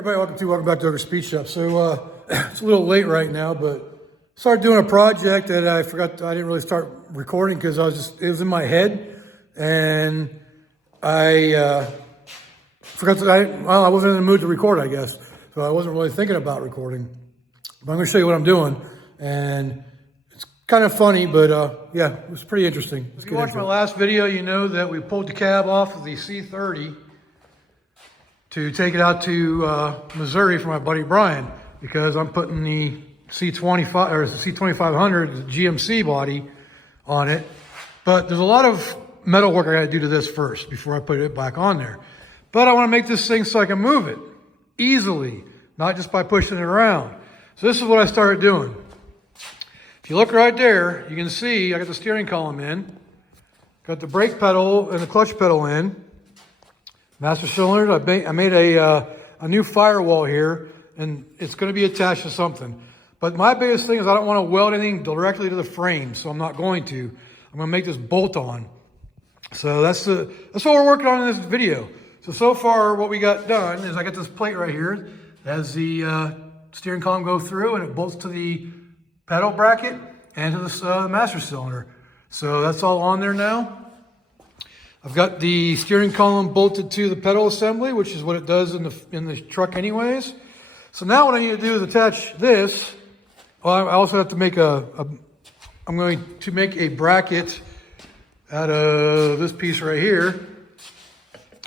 Everybody, welcome back to Ogre Speed Shop. So it's a little late right now, but started doing a project that I forgot. I didn't really start recording because it was in my head, and I forgot that I wasn't in the mood to record, I guess. So I wasn't really thinking about recording. But I'm going to show you what I'm doing, and it's kind of funny, but yeah, it was pretty interesting. If you watched my last video, you know that we pulled the cab off of the C30 to take it out to Missouri for my buddy Brian, because I'm putting the C25 or the C2500 GMC body on it. But there's a lot of metal work I got to do to this first before I put it back on there. But I want to make this thing so I can move it easily, not just by pushing it around. So this is what I started doing. If you look right there, you can see I got the steering column in, got the brake pedal and the clutch pedal in. Master cylinders, I made a new firewall here, and it's going to be attached to something. But my biggest thing is I don't want to weld anything directly to the frame, so I'm not going to. I'm going to make this bolt on. So that's what we're working on in this video. So far what we got done is I got this plate right here that has the steering column go through, and it bolts to the pedal bracket and to the master cylinder. So that's all on there now. I've got the steering column bolted to the pedal assembly, which is what it does in the truck anyways. So now what I need to do is attach this. Well, I also have to make I'm going to make a bracket out of this piece right here,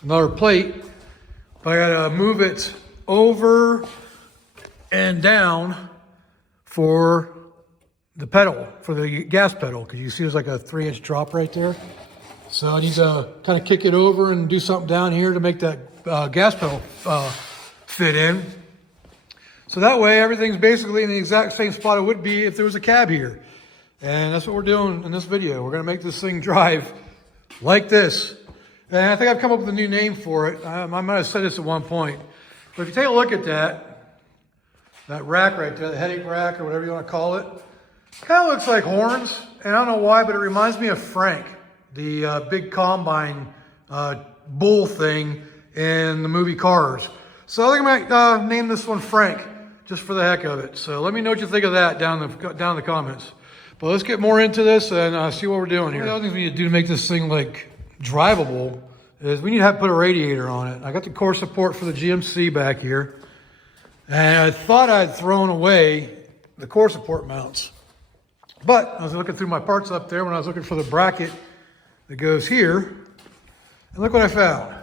another plate. But I gotta move it over and down for the pedal, for the gas pedal, because you see there's like a 3-inch drop right there. So I need to kind of kick it over and do something down here to make that gas pedal fit in. So that way everything's basically in the exact same spot it would be if there was a cab here. And that's what we're doing in this video. We're going to make this thing drive like this. And I think I've come up with a new name for it. I might have said this at one point. But if you take a look at that rack right there, the headache rack or whatever you want to call it, kind of looks like horns. And I don't know why, but it reminds me of Frank, the big combine bull thing in the movie Cars. So I think I might name this one Frank, just for the heck of it. So let me know what you think of that down in the comments. But let's get more into this and see what we're doing here. The other things we need to do to make this thing like drivable is we need to put a radiator on it. I got the core support for the GMC back here, and I thought I'd thrown away the core support mounts. But I was looking through my parts up there when I was looking for the bracket that goes here, and look what I found.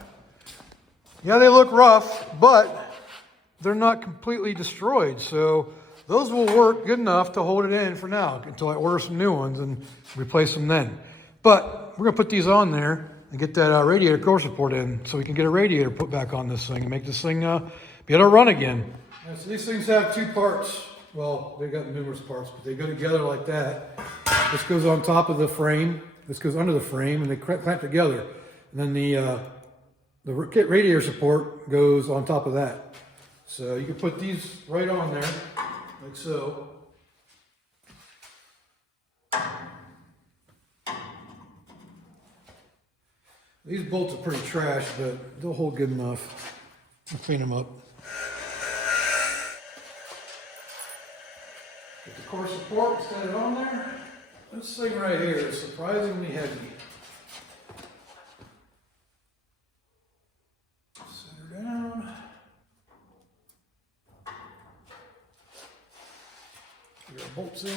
Yeah, they look rough, but they're not completely destroyed. So those will work good enough to hold it in for now until I order some new ones and replace them then. But we're gonna put these on there and get that radiator core support in so we can get a radiator put back on this thing and make this thing be able to run again. Yeah, so these things have two parts. Well, they've got numerous parts, but they go together like that. This goes on top of the frame. This goes under the frame, and they clamp together. And then the radiator support goes on top of that. So you can put these right on there, like so. These bolts are pretty trash, but they'll hold good enough. I'll clean them up. Get the core support, set it on there. This thing right here is surprisingly heavy. Set her down. Get our bolts in.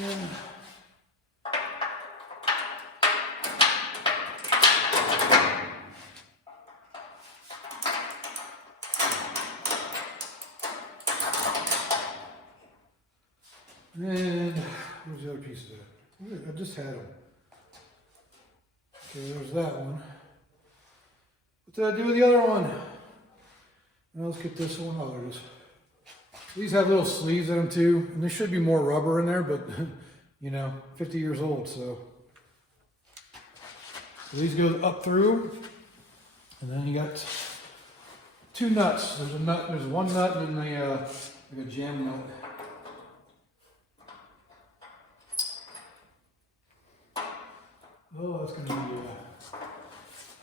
And where's the other piece of that? I just had them. Okay, there's that one. What did I do with the other one? Now let's get this one. Oh, there it is. These have little sleeves in them too, and there should be more rubber in there, but you know, 50 years old, so these go up through, and then you got two nuts. There's a nut. There's one nut, and then like a jam nut. Oh, that's going to be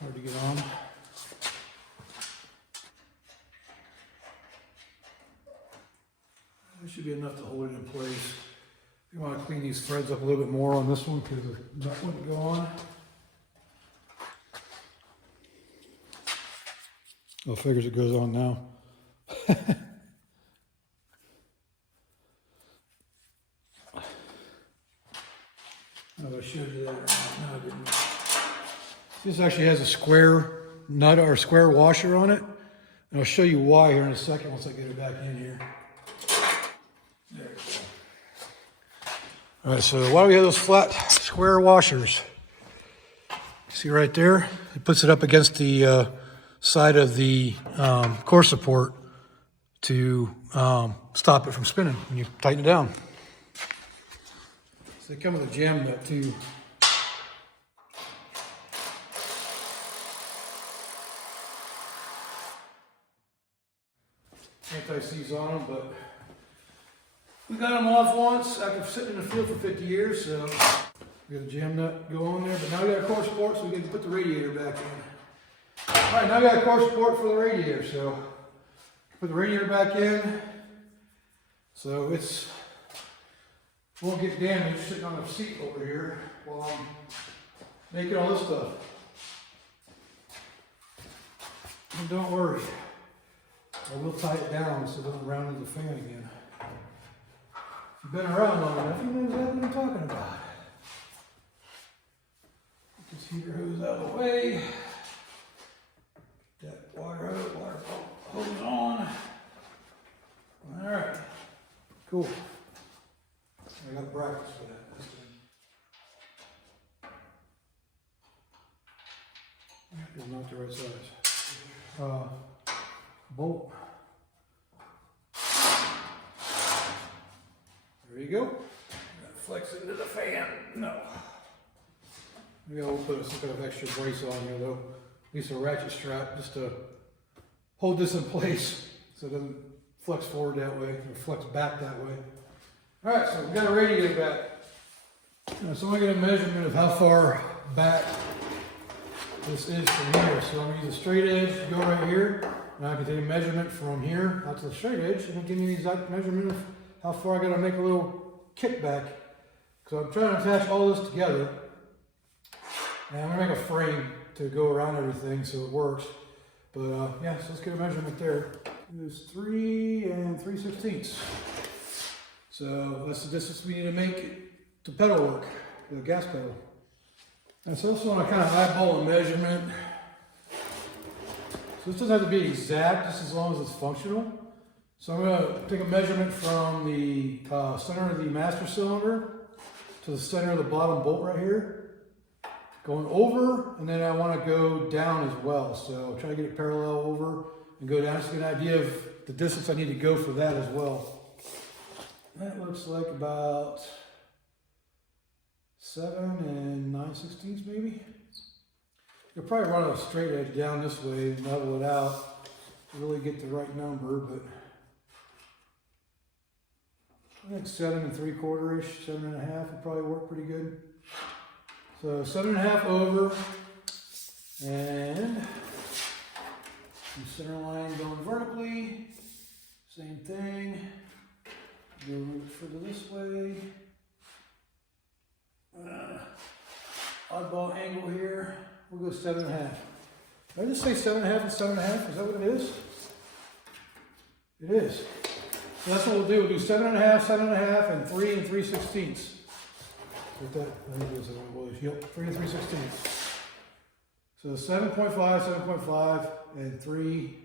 hard to get on. should be enough to hold it in place. You want to clean these threads up a little bit more on this one because the nut wouldn't go on. Oh, figures it goes on now. Oh, I showed you that. No, I didn't. This actually has a square nut or square washer on it. And I'll show you why here in a second once I get it back in here. There we go. All right, so why do we have those flat square washers? See right there? It puts it up against the side of the core support to stop it from spinning when you tighten it down. So they come with a jam nut too. Anti-seize on them, but we got them off once after sitting in the field for 50 years, so we got a jam nut go on there, but now we got a core support, so we can put the radiator back in. All right, now we got a core support for the radiator, so put the radiator back in, so it won't get damaged sitting on the seat over here while I'm making all this stuff. And don't worry. I will tie it down so it doesn't round into the fan again. If you've been around long enough, you know exactly what I'm talking about. Get this heater hose out of the way. Get that water hose on. All right, cool. I got brackets for that. It's not the right size. Bolt. There you go. Flex into the fan. No. Maybe I'll put some kind of extra brace on here though. At least a ratchet strap just to hold this in place so it doesn't flex forward that way or flex back that way. All right, so we got a radiator back. Now, so I'm gonna get a measurement of how far back this is from here. So I'm gonna use a straight edge to go right here. Now I can take a measurement from here out to the straight edge and it'll give me the exact measurement of how far I gotta make a little kickback. So I'm trying to attach all this together. And I'm gonna make a frame to go around everything so it works. But yeah, so let's get a measurement there. There's 3 3/16. So that's the distance we need to make the pedal work, the gas pedal. And so this one I kind of eyeball a measurement. So this doesn't have to be exact, just as long as it's functional. So I'm going to take a measurement from the center of the master cylinder to the center of the bottom bolt right here. Going over, and then I want to go down as well. So try to get it parallel over and go down. Just to get an idea of the distance I need to go for that as well. That looks like about 7 9/16 maybe. You'll probably run a straight edge down this way and level it out to really get the right number, but I think 7 3/4-ish, 7 1/2 would probably work pretty good. So 7 1/2 over, and the center line going vertically, same thing. Go a little bit further this way. Oddball angle here. We'll go 7 1/2. Did I just say 7 1/2 and 7 1/2? Is that what it is? It is. So that's what we'll do. We'll do 7 1/2, 7 1/2, and 3 3/16. What that? I think it was what it was. Yep, 3 3/16. So 7.5, 7.5, and 3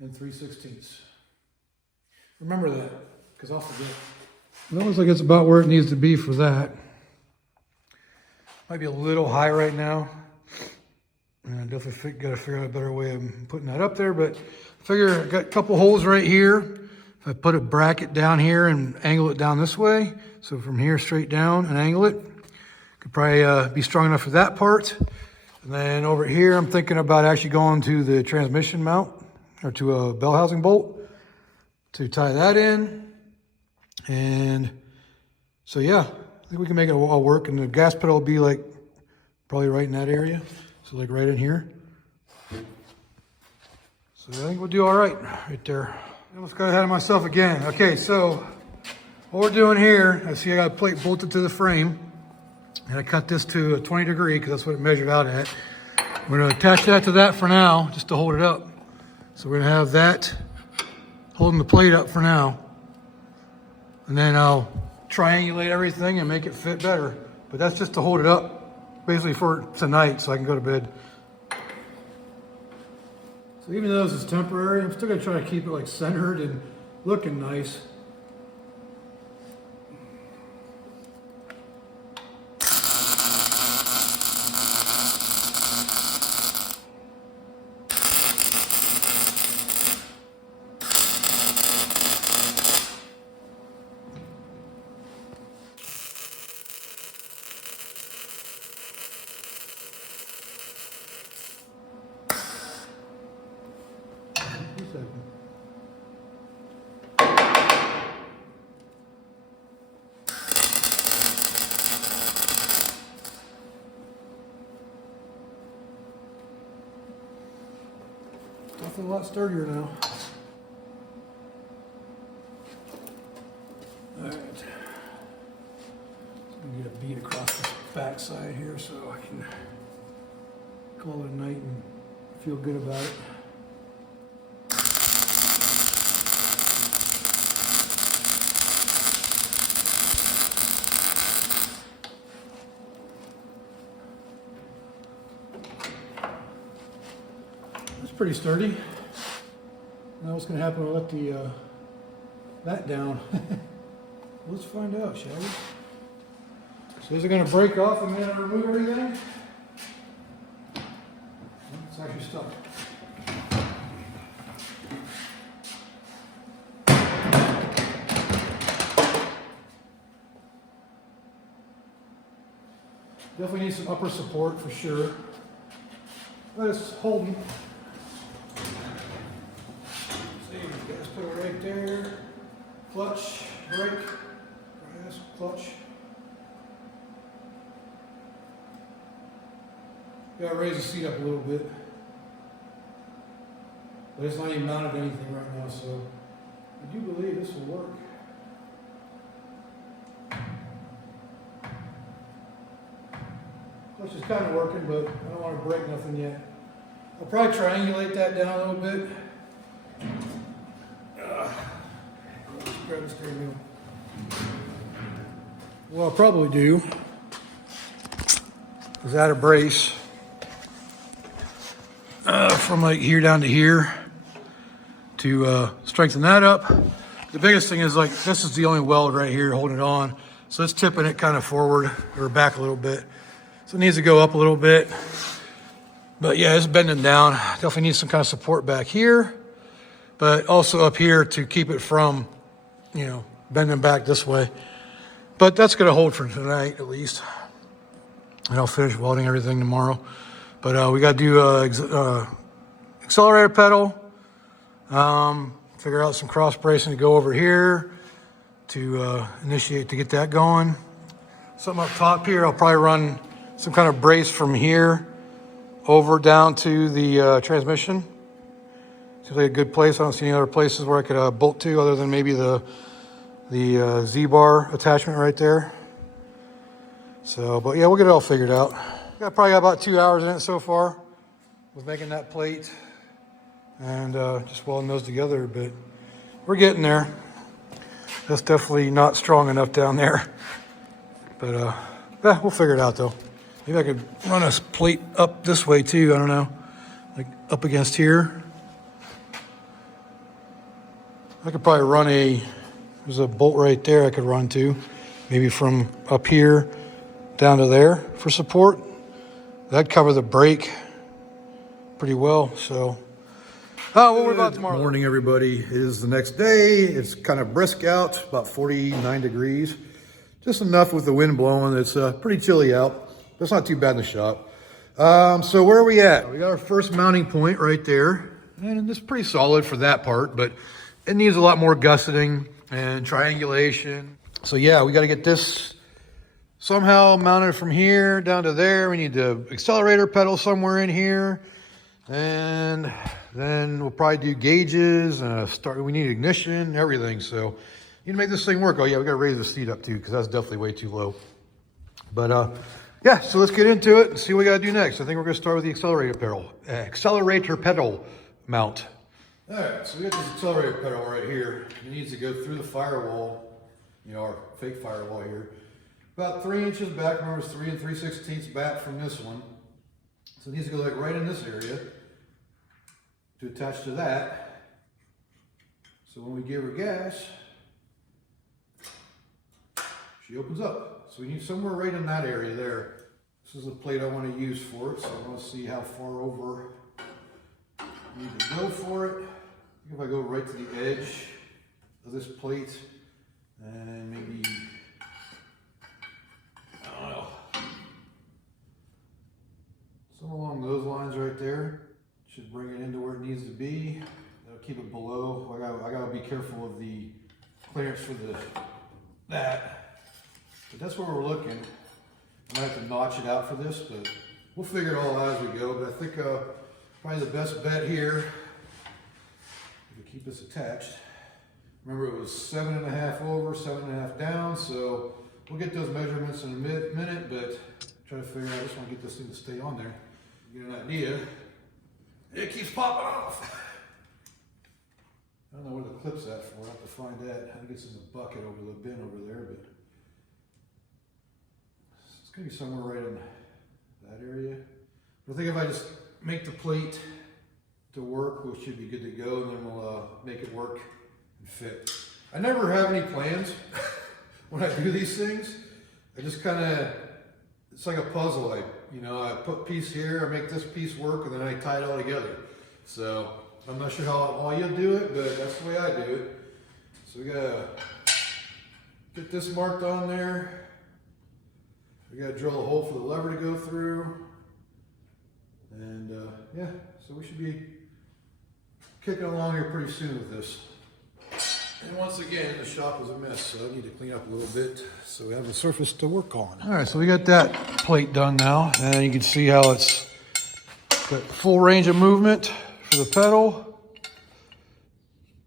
3/16. Remember that, because I'll forget. That looks like it's about where it needs to be for that. Might be a little high right now. And I definitely got to figure out a better way of putting that up there, but I figure I got a couple holes right here. If I put a bracket down here and angle it down this way, so from here straight down and angle it, could probably be strong enough for that part. And then over here, I'm thinking about actually going to the transmission mount or to a bell housing bolt to tie that in. And so, yeah, I think we can make it all work. And the gas pedal will be like probably right in that area. So like right in here. So I think we'll do all right there. I almost got ahead of myself again. Okay, so What we're doing here, I see I got a plate bolted to the frame, and I cut this to a 20 degree because that's what it measured out at. We're gonna attach that to that for now, just to hold it up. So we're gonna have that holding the plate up for now. And then I'll triangulate everything and make it fit better. But that's just to hold it up, basically for tonight, so I can go to bed. So even though this is temporary, I'm still gonna try to keep it like centered and looking nice. Definitely a lot sturdier now. All right. I'm gonna get a bead across the back side here so I can call it a night and feel good about it. Pretty sturdy. Now what's going to happen? I'll let the that down. Let's find out, shall we? So is it going to break off and then remove everything? It's actually stuck. Definitely need some upper support for sure. But it's holding. Just put it right there. Clutch, brake, brass, clutch. Gotta raise the seat up a little bit. But it's not even mounted to anything right now, so I do believe this will work. Clutch is kind of working, but I don't want to break nothing yet. I'll probably triangulate that down a little bit. Grab the steering wheel. What I'll probably do is add a brace from like here down to here to strengthen that up. The biggest thing is like this is the only weld right here holding it on, so it's tipping it kind of forward or back a little bit, so it needs to go up a little bit. But yeah, it's bending down. Definitely needs some kind of support back here, but also up here to keep it from, you know, bending back this way. But that's going to hold for tonight at least. And I'll finish welding everything tomorrow. But we got to do accelerator pedal. Figure out some cross bracing to go over here to initiate to get that going. Something up top here, I'll probably run some kind of brace from here over down to the transmission. Seems like a good place. I don't see any other places where I could bolt to other than maybe the Z-bar attachment right there. So, but yeah, we'll get it all figured out. Probably got about 2 hours in it so far with making that plate and just welding those together, but we're getting there. That's definitely not strong enough down there. But yeah, we'll figure it out though. Maybe I could run a plate up this way too, I don't know. Like up against here. I could probably run there's a bolt right there I could run to. Maybe from up here down to there for support. That'd cover the brake pretty well, so. Oh, what we're about tomorrow. Good morning, everybody. It is the next day. It's kind of brisk out, about 49 degrees. Just enough with the wind blowing. It's pretty chilly out. But it's not too bad in the shop. So where are we at? We got our first mounting point right there. And it's pretty solid for that part, but it needs a lot more gusseting and triangulation. So yeah, we got to get this somehow mounted from here down to there. We need the accelerator pedal somewhere in here. And then we'll probably do gauges and we need ignition, everything. So need to make this thing work. Oh yeah, we gotta raise the seat up too, because that's definitely way too low. But yeah, so let's get into it and see what we gotta do next. I think we're gonna start with the accelerator pedal mount. All right, so we got this accelerator pedal right here. It needs to go through the firewall, you know, our fake firewall here. About 3 inches back, remember it's 3 3/16 back from this one. So it needs to go like right in this area to attach to that. So when we give her gas, she opens up. So we need somewhere right in that area there. This is the plate I want to use for it, so I want to see how far over I need to go for it. I think if I go right to the edge of this plate, and maybe, I don't know, something along those lines right there, should bring it into where it needs to be. That'll keep it below. I gotta be careful of the clearance for that. But that's where we're looking. I might have to notch it out for this, but we'll figure it all out as we go. But I think probably the best bet here, if we keep this attached. Remember it was 7.5 over, 7.5 down, so we'll get those measurements in a minute, but try to figure out, I just want to get this thing to stay on there. Get an idea. It keeps popping off. I don't know where the clip's at for, I'll have to find that. I think it's in the bucket over the bin over there, but it's gonna be somewhere right in that area. But I think if I just make the plate to work, we should be good to go, and then we'll make it work and fit. I never have any plans when I do these things. I just kind of, it's like a puzzle. I put a piece here, I make this piece work, and then I tie it all together. So I'm not sure how all you'll do it, but that's the way I do it. So we gotta get this marked on there. We gotta drill a hole for the lever to go through. And yeah, so we should be kicking along here pretty soon with this. And once again, the shop is a mess, so I need to clean up a little bit so we have a surface to work on. All right, so we got that plate done now, and you can see how it's got full range of movement for the pedal.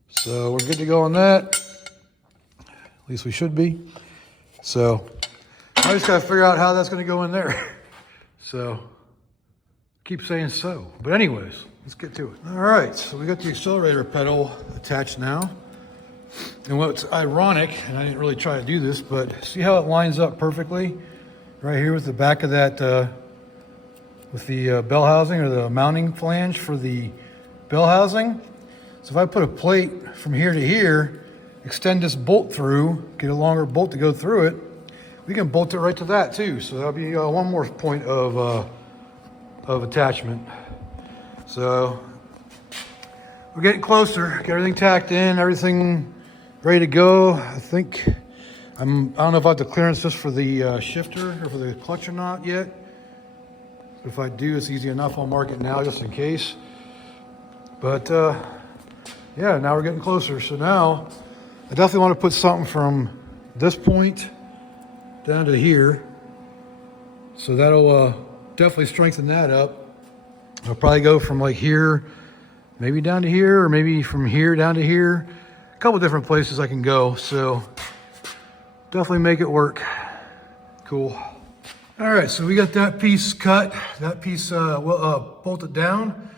So we're good to go on that. At least we should be. So I just gotta figure out how that's gonna go in there. So keep saying so. But anyways, let's get to it. All right, so we got the accelerator pedal attached now. And what's ironic, and I didn't really try to do this, but see how it lines up perfectly right here with the back of that, with the bell housing or the mounting flange for the bell housing. So if I put a plate from here to here, extend this bolt through, get a longer bolt to go through it, we can bolt it right to that too. So that'll be one more point of attachment. So we're getting closer, get everything tacked in, everything ready to go. I think, I don't know if I have to clearance this for the shifter or for the clutch or not yet. But if I do, it's easy enough. I'll mark it now just in case. But yeah, now we're getting closer. So now I definitely want to put something from this point down to here. So that'll definitely strengthen that up. I'll probably go from like here, maybe down to here, or maybe from here down to here. A couple different places I can go, so definitely make it work. Cool. All right, so we got that piece cut, that piece bolted down.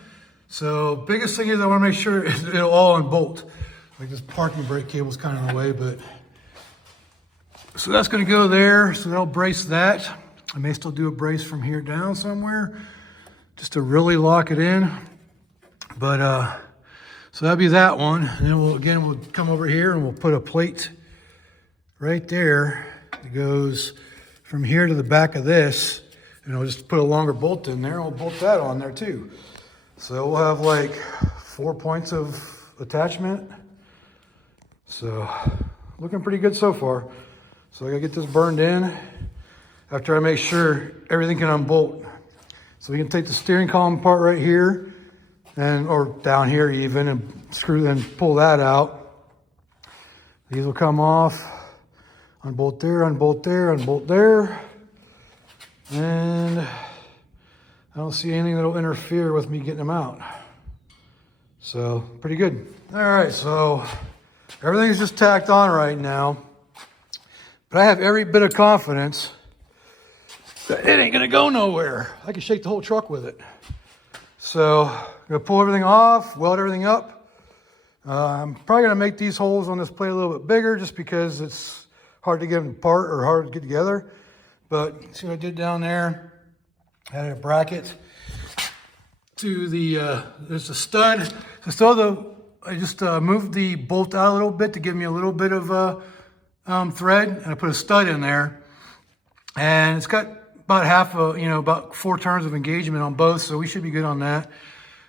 So biggest thing is I want to make sure it'll all unbolt. Like this parking brake cable's kind of in the way, but so that's going to go there. So that'll brace that. I may still do a brace from here down somewhere, just to really lock it in. But so that'll be that one. And then we'll come over here and we'll put a plate right there. It goes from here to the back of this. And I'll just put a longer bolt in there. We'll bolt that on there too. So we'll have like 4 points of attachment. So looking pretty good so far. So I gotta get this burned in after I make sure everything can unbolt. So we can take the steering column part right here or down here even, and screw and pull that out. These will come off. Unbolt there, unbolt there, unbolt there. And I don't see anything that'll interfere with me getting them out. So pretty good. All right, so Everything's just tacked on right now. But I have every bit of confidence that it ain't gonna go nowhere. I can shake the whole truck with it. So I'm gonna pull everything off, weld everything up. I'm probably gonna make these holes on this plate a little bit bigger just because it's hard to get them apart or hard to get together. But see what I did down there? Added a bracket to the, there's a stud. I just moved the bolt out a little bit to give me a little bit of thread, and I put a stud in there. And it's got about half a, about 4 turns of engagement on both, so we should be good on that.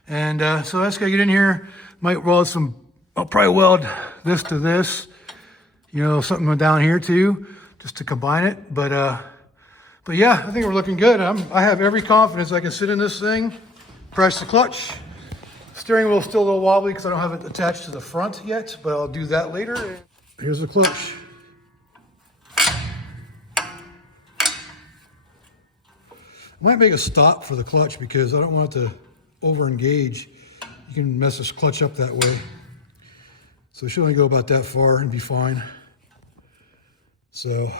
And so that's gonna get in here. Might weld some, I'll probably weld this to this, something down here too, just to combine it. But yeah, I think we're looking good. I have every confidence I can sit in this thing, press the clutch. Steering wheel's still a little wobbly because I don't have it attached to the front yet, but I'll do that later. Here's the clutch. I might make a stop for the clutch because I don't want it to over engage. You can mess this clutch up that way. So it should only go about that far and be fine. So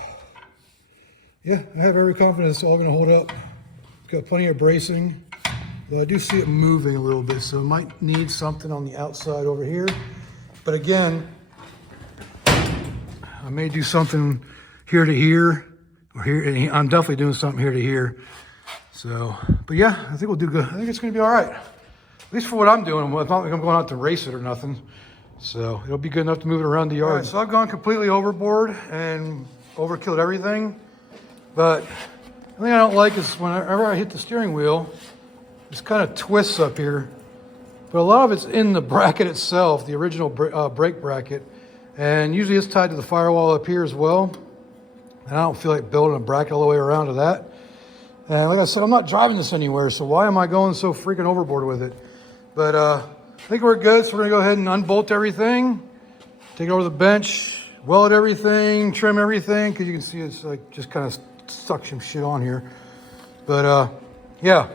yeah, I have every confidence it's all gonna hold up. It's got plenty of bracing. Well, I do see it moving a little bit, so it might need something on the outside over here. But again, I may do something here to here, or here, and I'm definitely doing something here to here. So, but yeah, I think we'll do good. I think it's gonna be all right. At least for what I'm doing. It's not like I'm going out to race it or nothing. So it'll be good enough to move it around the yard. All right, so I've gone completely overboard and overkilled everything. But the thing I don't like is whenever I hit the steering wheel, this kind of twists up here, but a lot of it's in the bracket itself, the original brake bracket, and usually it's tied to the firewall up here as well, and I don't feel like building a bracket all the way around to that. And like I said, I'm not driving this anywhere, so why am I going so freaking overboard with it? But I think we're good, so we're gonna go ahead and unbolt everything, take it over the bench, weld everything, trim everything, because you can see it's like just kind of stuck some shit on here. But yeah.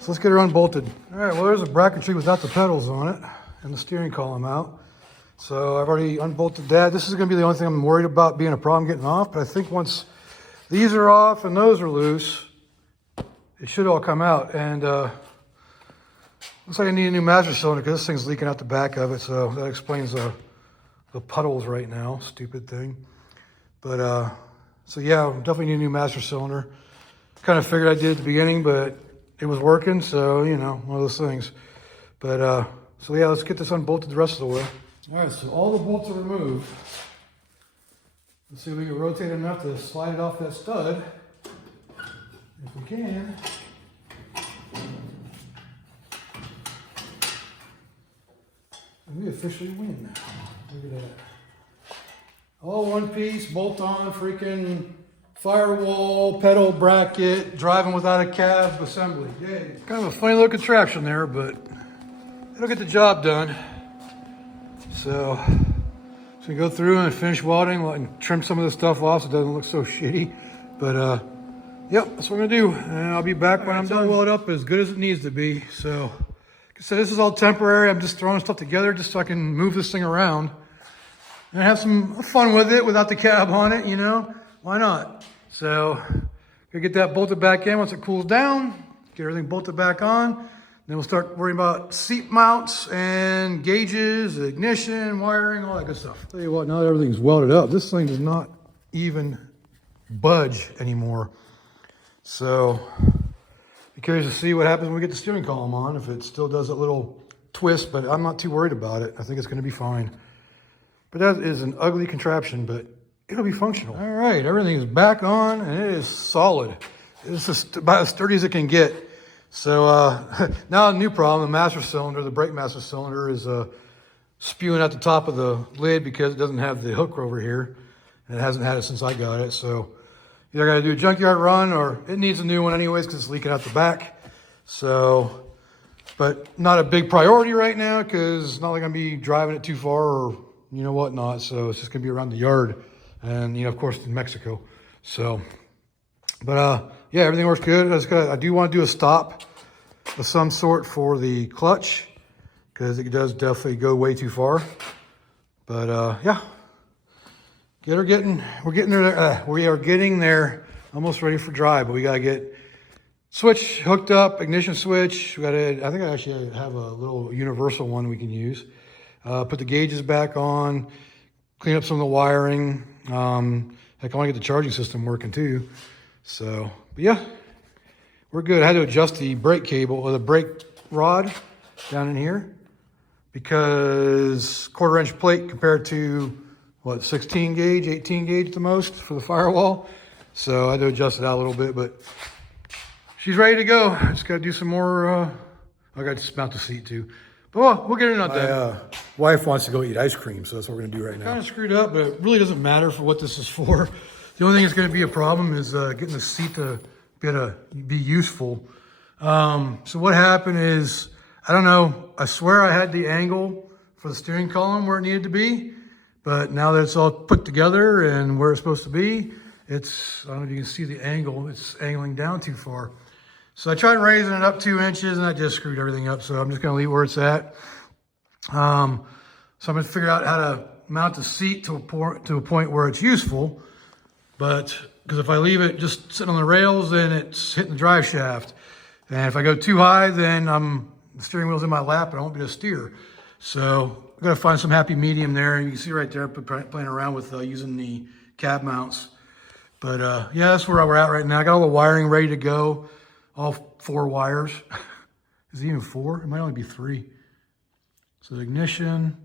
So let's get her unbolted. All right, well, there's a bracketry without the pedals on it and the steering column out. So I've already unbolted that. This is gonna be the only thing I'm worried about being a problem getting off, but I think once these are off and those are loose, it should all come out. And looks like I need a new master cylinder because this thing's leaking out the back of it, so that explains the puddles right now, stupid thing. But so yeah, definitely need a new master cylinder. Kind of figured I did at the beginning, but it was working, so, one of those things. But, so yeah, let's get this unbolted the rest of the way. All right, so all the bolts are removed. Let's see if we can rotate enough to slide it off that stud. If we can. And we officially win. Look at that. All one piece, bolt on, freaking firewall, pedal bracket, driving without a cab assembly. Yay. Kind of a funny little contraption there, but it'll get the job done. So we go through and finish welding and trim some of this stuff off so it doesn't look so shitty. But yep, that's what I'm gonna do. And I'll be back when I'm done welded up as good as it needs to be. So like I said, this is all temporary. I'm just throwing stuff together just so I can move this thing around and have some fun with it without the cab on it, Why not? So, gonna get that bolted back in once it cools down, get everything bolted back on, then we'll start worrying about seat mounts and gauges, ignition, wiring, all that good stuff. Tell you what, now that everything's welded up, this thing does not even budge anymore. So, be curious to see what happens when we get the steering column on, if it still does a little twist, but I'm not too worried about it. I think it's gonna be fine. But that is an ugly contraption, but it'll be functional. All right, everything is back on and it is solid. It's just about as sturdy as it can get. So now a new problem, the master cylinder, the brake master cylinder is spewing out the top of the lid because it doesn't have the hook over here. And it hasn't had it since I got it. So either gotta do a junkyard run or it needs a new one anyways because it's leaking out the back. So, but not a big priority right now because it's not like I'm gonna be driving it too far or whatnot. So it's just gonna be around the yard. And of course in Mexico. So, but yeah, everything works good. I do want to do a stop of some sort for the clutch because it does definitely go way too far. But yeah, we're getting there. We are getting there, almost ready for drive, but we gotta get switch hooked up, ignition switch. We gotta, I think I actually have a little universal one we can use. Put the gauges back on, clean up some of the wiring. Heck, I want to get the charging system working too. So, but yeah, we're good. I had to adjust the brake cable or the brake rod down in here because 1/4-inch plate compared to what, 16 gauge, 18 gauge the most for the firewall. So I had to adjust it out a little bit, but she's ready to go. I just got to do some more. I got to mount the seat too. But well, we'll get it on that. My wife wants to go eat ice cream, so that's what we're going to do right now. Kind of screwed up, but it really doesn't matter for what this is for. The only thing that's going to be a problem is getting the seat to be useful. So what happened is, I don't know, I swear I had the angle for the steering column where it needed to be, but now that it's all put together and where it's supposed to be, it's, I don't know if you can see the angle, it's angling down too far. So I tried raising it up 2 inches and I just screwed everything up. So I'm just going to leave where it's at. So I'm going to figure out how to mount the seat to a point where it's useful. But because if I leave it just sitting on the rails, then it's hitting the drive shaft. And if I go too high, then the steering wheel's in my lap and I won't be able to steer. So I've got to find some happy medium there. You can see right there, playing around with using the cab mounts. But yeah, that's where we're at right now. I got all the wiring ready to go. All 4 wires. Is it even 4? It might only be 3. So the ignition.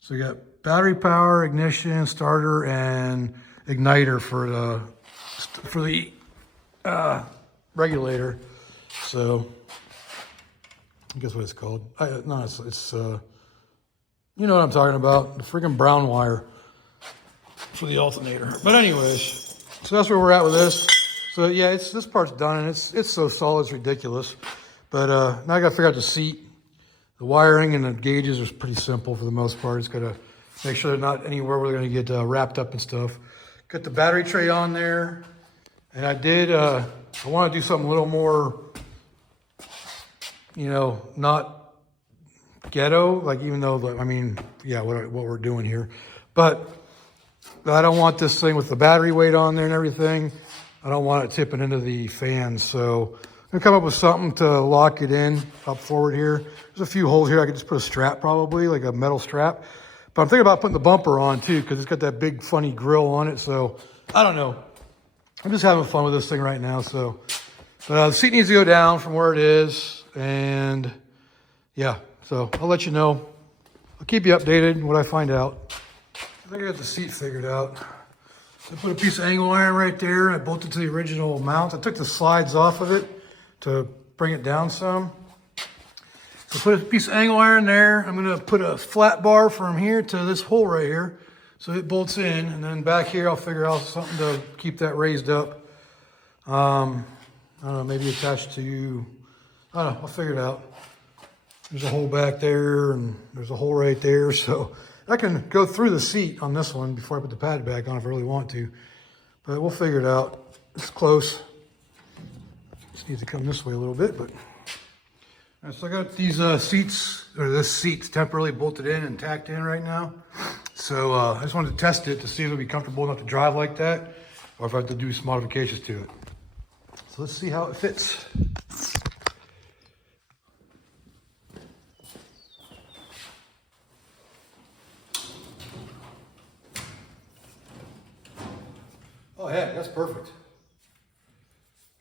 So we got battery power, ignition, starter, and igniter for the regulator. So I guess what it's called. No, it's you know what I'm talking about. The freaking brown wire for the alternator. But anyways, so that's where we're at with this. So yeah, this part's done, and it's so solid, it's ridiculous. But now I got to figure out the seat. The wiring and the gauges are pretty simple for the most part. It's got to make sure they're not anywhere where they're going to get wrapped up and stuff. Got the battery tray on there, and I want to do something a little more, you know, not ghetto. Like, even though, I mean, yeah, what we're doing here, but I don't want this thing with the battery weight on there and everything. I don't want it tipping into the fans, so I'm gonna come up with something to lock it in up forward here. There's a few holes here. I could just put a strap, probably like a metal strap. But I'm thinking about putting the bumper on too, because it's got that big funny grill on it. So I don't know. I'm just having fun with this thing right now. So, but the seat needs to go down from where it is, and yeah. So I'll let you know. I'll keep you updated what I find out. I think I got the seat figured out. I put a piece of angle iron right there. I bolted to the original mount. I took the slides off of it to bring it down some. So put a piece of angle iron there. I'm going to put a flat bar from here to this hole right here, so it bolts in. And then back here, I'll figure out something to keep that raised up. I don't know, maybe attached to, I don't know, I'll figure it out. There's a hole back there, and there's a hole right there. So I can go through the seat on this one before I put the pad back on if I really want to. But we'll figure it out. It's close. Just needs to come this way a little bit, but. All right, so I got these seats, or this seat's temporarily bolted in and tacked in right now. So I just wanted to test it to see if it'll be comfortable enough to drive like that, or if I have to do some modifications to it. So let's see how it fits. Oh yeah, that's perfect.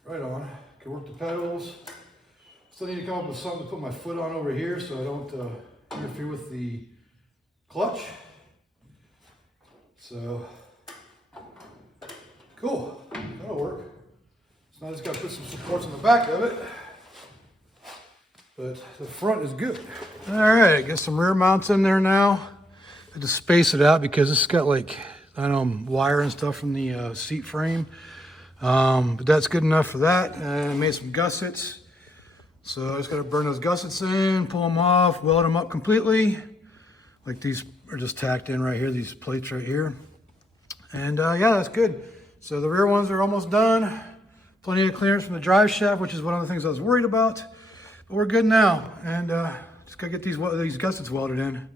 Right on. Can work the pedals. Still need to come up with something to put my foot on over here so I don't interfere with the clutch. So, cool. That'll work. So now I just got to put some supports on the back of it. But the front is good. All right, got some rear mounts in there now. I had to space it out because it's got like, I don't know, wire and stuff from the seat frame. But that's good enough for that. And I made some gussets. So I just got to burn those gussets in, pull them off, weld them up completely. Like these are just tacked in right here, these plates right here. And yeah, that's good. So the rear ones are almost done. Plenty of clearance from the drive shaft, which is one of the things I was worried about. But we're good now. And just got to get these gussets welded in.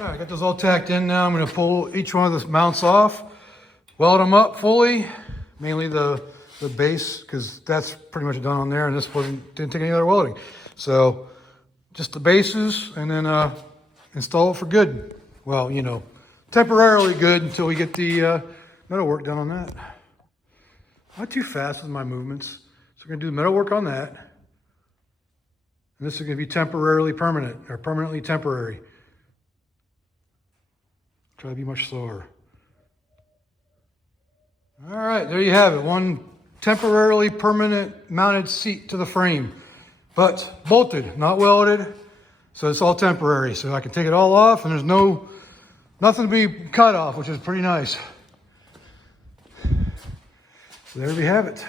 All right, I got those all tacked in now. I'm going to pull each one of the mounts off, weld them up fully, mainly the base, because that's pretty much done on there, and this didn't take any other welding. So just the bases, and then install it for good. Well, you know, temporarily good until we get the metal work done on that. Not too fast with my movements. So we're gonna do the metal work on that. And this is gonna be temporarily permanent, or permanently temporary. Try to be much slower. All right, there you have it. One temporarily permanent mounted seat to the frame, but bolted, not welded. So it's all temporary. So I can take it all off and there's nothing to be cut off, which is pretty nice. So there we have it.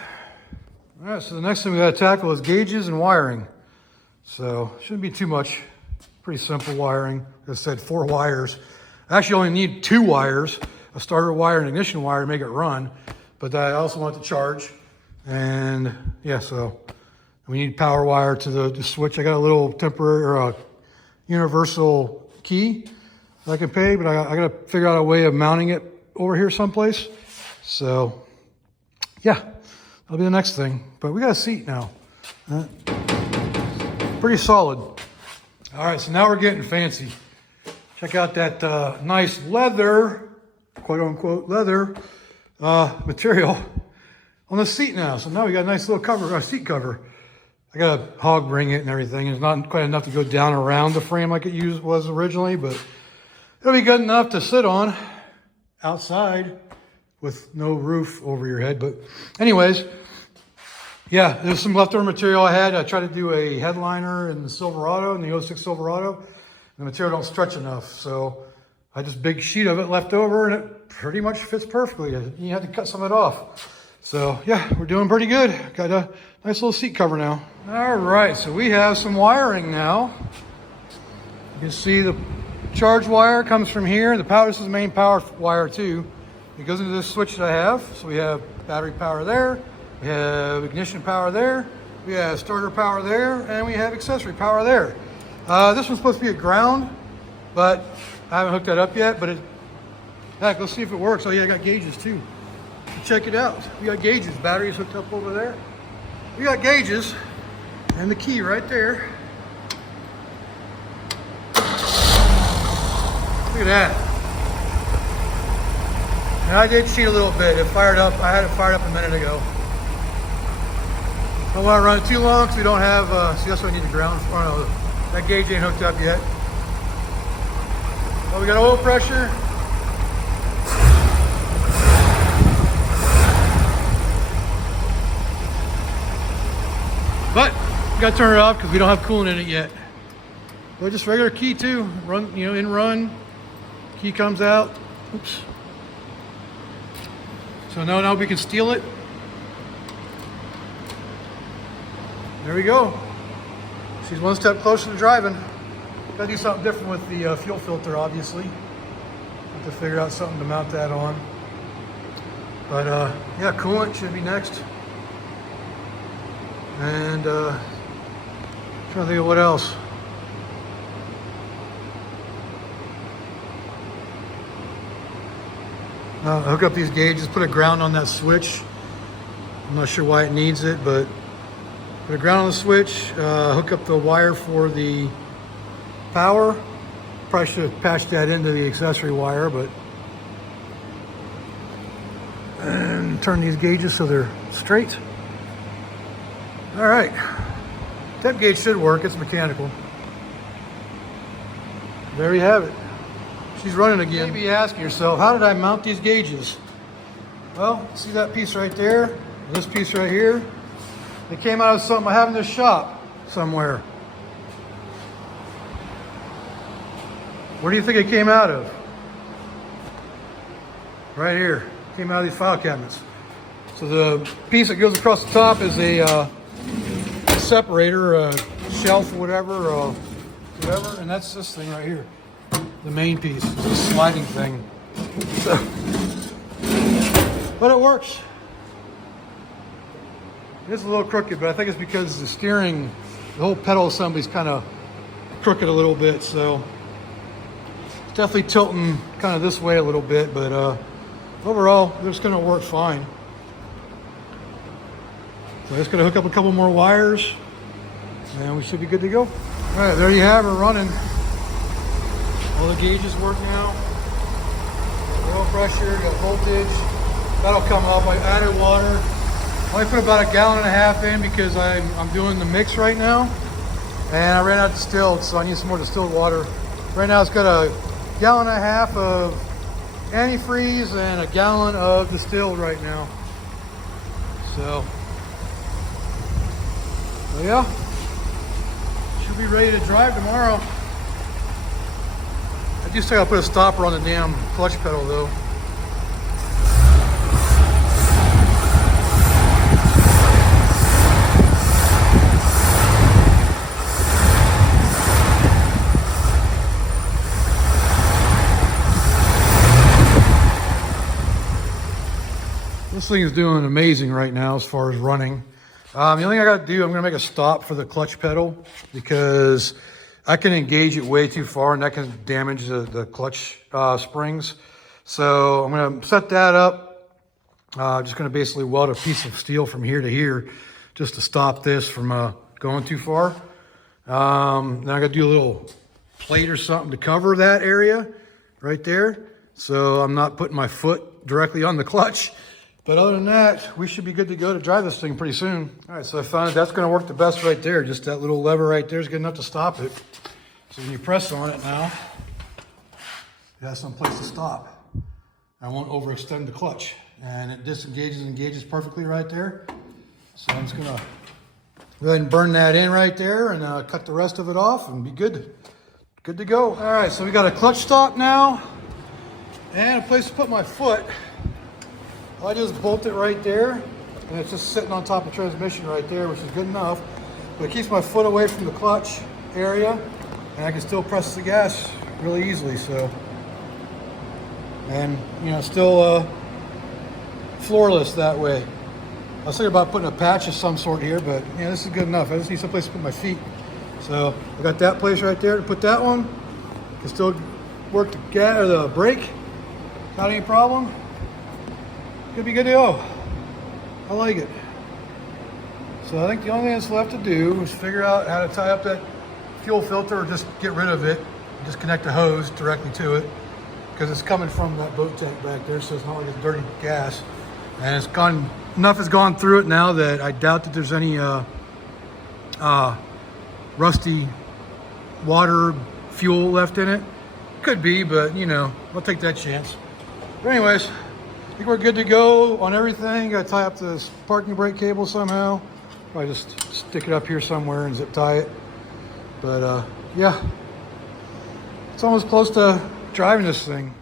All right, so the next thing we gotta tackle is gauges and wiring. So shouldn't be too much, pretty simple wiring. Like I said, 4 wires. I actually only need 2 wires, a starter wire and ignition wire to make it run, but I also want it to charge. And yeah, so we need power wire to the switch. I got a little temporary or universal key that I can pay, but I got to figure out a way of mounting it over here someplace. So yeah, that'll be the next thing. But we got a seat now. Pretty solid. All right, so now we're getting fancy. Check out that nice leather, quote unquote leather material on the seat now. So now we got a nice little cover, seat cover. I got to hog bring it and everything. It's not quite enough to go down around the frame like it was originally, but it'll be good enough to sit on outside with no roof over your head. But anyways, yeah, there's some leftover material I had. I tried to do a headliner in the Silverado, in the 06 Silverado. The material don't stretch enough, so I had this big sheet of it left over, and it pretty much fits perfectly. You had to cut some of it off. So yeah, we're doing pretty good. Got a nice little seat cover now. All right, so we have some wiring now. You can see the charge wire comes from here. This is the main power wire too. It goes into this switch that I have. So we have battery power there, we have ignition power there, we have starter power there, and we have accessory power there. This one's supposed to be a ground, but I haven't hooked that up yet, but heck, let's see if it works. Oh yeah, I got gauges too. Check it out. We got gauges. Batteries hooked up over there. We got gauges and the key right there. Look at that. And I did cheat a little bit. It fired up. I had it fired up a minute ago. I don't want to run it too long because we don't have, see, that's what I need the ground for. Oh, no, that gauge ain't hooked up yet. Well, we got oil pressure. But we got to turn it off because we don't have coolant in it yet. But just regular key too. Run, you know, in run. Key comes out. Oops. So now we can steal it. There we go. She's one step closer to driving. Got to do something different with the fuel filter, obviously. Have to figure out something to mount that on. But yeah, coolant should be next. And trying to think of what else. Hook up these gauges, put a ground on that switch. I'm not sure why it needs it, but put a ground on the switch, hook up the wire for the power. Probably should have patched that into the accessory wire, but and turn these gauges so they're straight. All right, temp gauge should work. It's mechanical. There you have it. She's running again. You may be asking yourself, how did I mount these gauges? Well, see that piece right there? This piece right here? It came out of something I have in this shop somewhere. Where do you think it came out of? Right here. It came out of these file cabinets. So the piece that goes across the top is a separator, a shelf, whatever, and that's this thing right here. The main piece, it's a sliding thing. So, but it works. It's a little crooked, but I think it's because the steering, the whole pedal assembly is kind of crooked a little bit. So It's definitely tilting kind of this way a little bit, but overall, it's going to work fine. So I'm just going to hook up a couple more wires, and we should be good to go. All right, there you have it running. All the gauges work now. Got oil pressure, got voltage. That'll come up. I added water. I only put about 1.5 gallons in because I'm doing the mix right now. And I ran out of distilled, so I need some more distilled water. Right now it's got 1.5 gallons of antifreeze and 1 gallon of distilled right now. So yeah, should be ready to drive tomorrow. I just gotta put a stopper on the damn clutch pedal though. This thing is doing amazing right now as far as running. The only thing I got to do, I'm going to make a stop for the clutch pedal because I can engage it way too far and that can damage the clutch springs. So I'm going to set that up. Just going to basically weld a piece of steel from here to here just to stop this from going too far. Then I got to do a little plate or something to cover that area right there. So I'm not putting my foot directly on the clutch. But other than that, we should be good to go to drive this thing pretty soon. All right, so I found that's going to work the best right there. Just that little lever right there is good enough to stop it. So when you press on it now, it has some place to stop. I won't overextend the clutch. And it disengages and engages perfectly right there. So I'm just going to go ahead and burn that in right there and cut the rest of it off and be good to go. All right, so we got a clutch stop now and a place to put my foot. I just bolt it right there, and it's just sitting on top of the transmission right there, which is good enough. But it keeps my foot away from the clutch area, and I can still press the gas really easily. So, and you know, still floorless that way. I was thinking about putting a patch of some sort here, but yeah, this is good enough. I just need some place to put my feet. So I got that place right there to put that one. Can still work the gas or the brake, not any problem. Could be good to go. I like it. So I think the only thing that's left to do is figure out how to tie up that fuel filter or just get rid of it. Just connect the hose directly to it because it's coming from that boat tank back there, so it's not like it's dirty gas. And it's gone, enough has gone through it now that I doubt that there's any rusty water fuel left in it. Could be, but you know, I'll take that chance. But anyways, I think we're good to go on everything. Got to tie up this parking brake cable somehow. Probably just stick it up here somewhere and zip tie it. But yeah, it's almost close to driving this thing.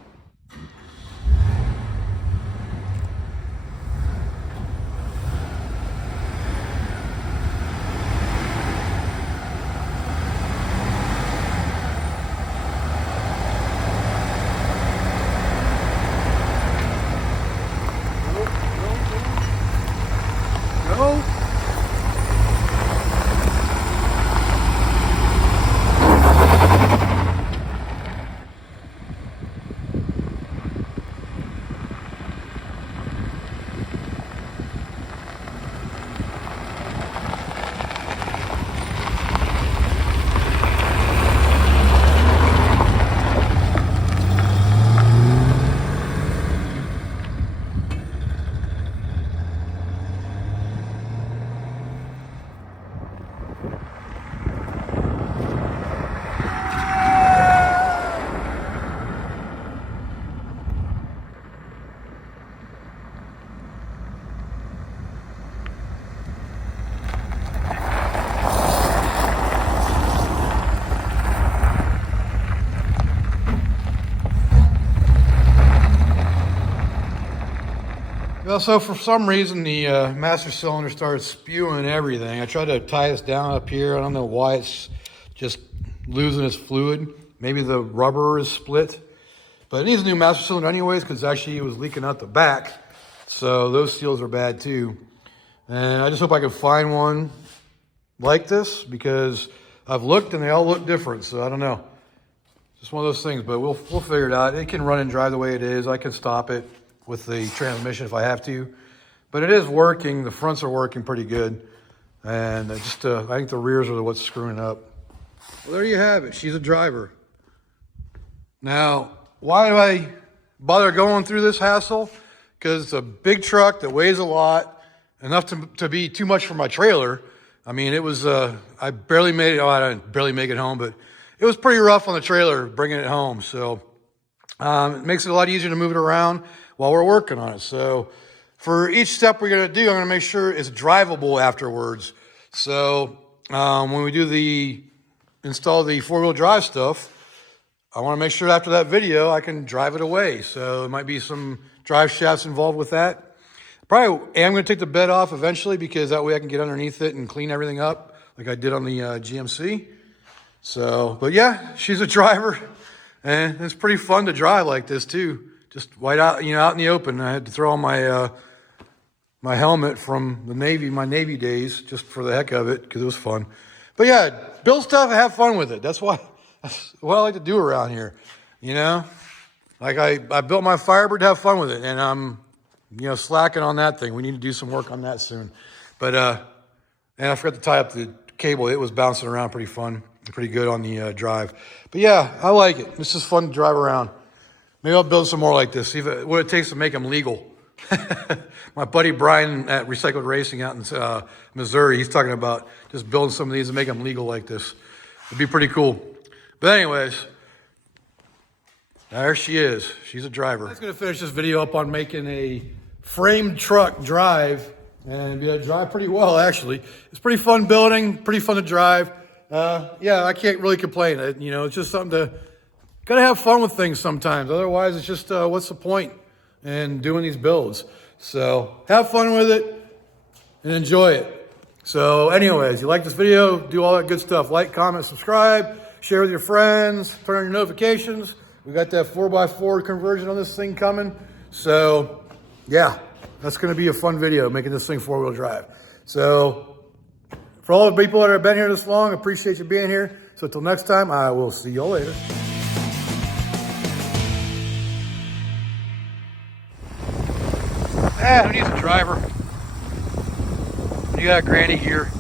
Well, so for some reason, the master cylinder started spewing everything. I tried to tie this down up here. I don't know why it's just losing its fluid. Maybe the rubber is split. But it needs a new master cylinder anyways, because actually it was leaking out the back. So those seals are bad too. And I just hope I can find one like this, because I've looked and they all look different. So I don't know. Just one of those things, but we'll figure it out. It can run and drive the way it is. I can stop it with the transmission if I have to. But it is working. The fronts are working pretty good. And I think the rears are what's screwing up. Well, there you have it. She's a driver. Now, why do I bother going through this hassle? Because it's a big truck that weighs a lot, enough to be too much for my trailer. I mean, it was, I barely made it, I didn't barely make it home, but it was pretty rough on the trailer bringing it home. So it makes it a lot easier to move it around while we're working on it. So for each step we're going to do, I'm going to make sure it's drivable afterwards. So when we do install the four-wheel drive stuff, I want to make sure after that video I can drive it away. So there might be some drive shafts involved with that. Probably am going to take the bed off eventually because that way I can get underneath it and clean everything up like I did on the GMC. So, but yeah, she's a driver and it's pretty fun to drive like this too. Just out in the open. I had to throw on my my helmet from the Navy, my Navy days, just for the heck of it because it was fun. But yeah, build stuff and have fun with it. That's what I like to do around here, you know? Like I built my Firebird to have fun with it, and I'm, slacking on that thing. We need to do some work on that soon. But, and I forgot to tie up the cable. It was bouncing around pretty good on the drive. But yeah, I like it. It's just fun to drive around. Maybe I'll build some more like this, see what it takes to make them legal. My buddy Brian at Recycled Racing out in Missouri, he's talking about just building some of these and make them legal like this. It'd be pretty cool. But anyways, there she is. She's a driver. I'm just going to finish this video up on making a framed truck drive. And drive pretty well, actually. It's pretty fun building, pretty fun to drive. Yeah, I can't really complain. It's just something to... Got to have fun with things sometimes. Otherwise, it's just, what's the point in doing these builds? So have fun with it and enjoy it. So anyways, you like this video, do all that good stuff. Like, comment, subscribe, share with your friends, turn on your notifications. We got that 4x4 conversion on this thing coming. So yeah, that's going to be a fun video, making this thing four-wheel drive. So for all the people that have been here this long, appreciate you being here. So until next time, I will see y'all later. Who needs a driver? You got a granny here.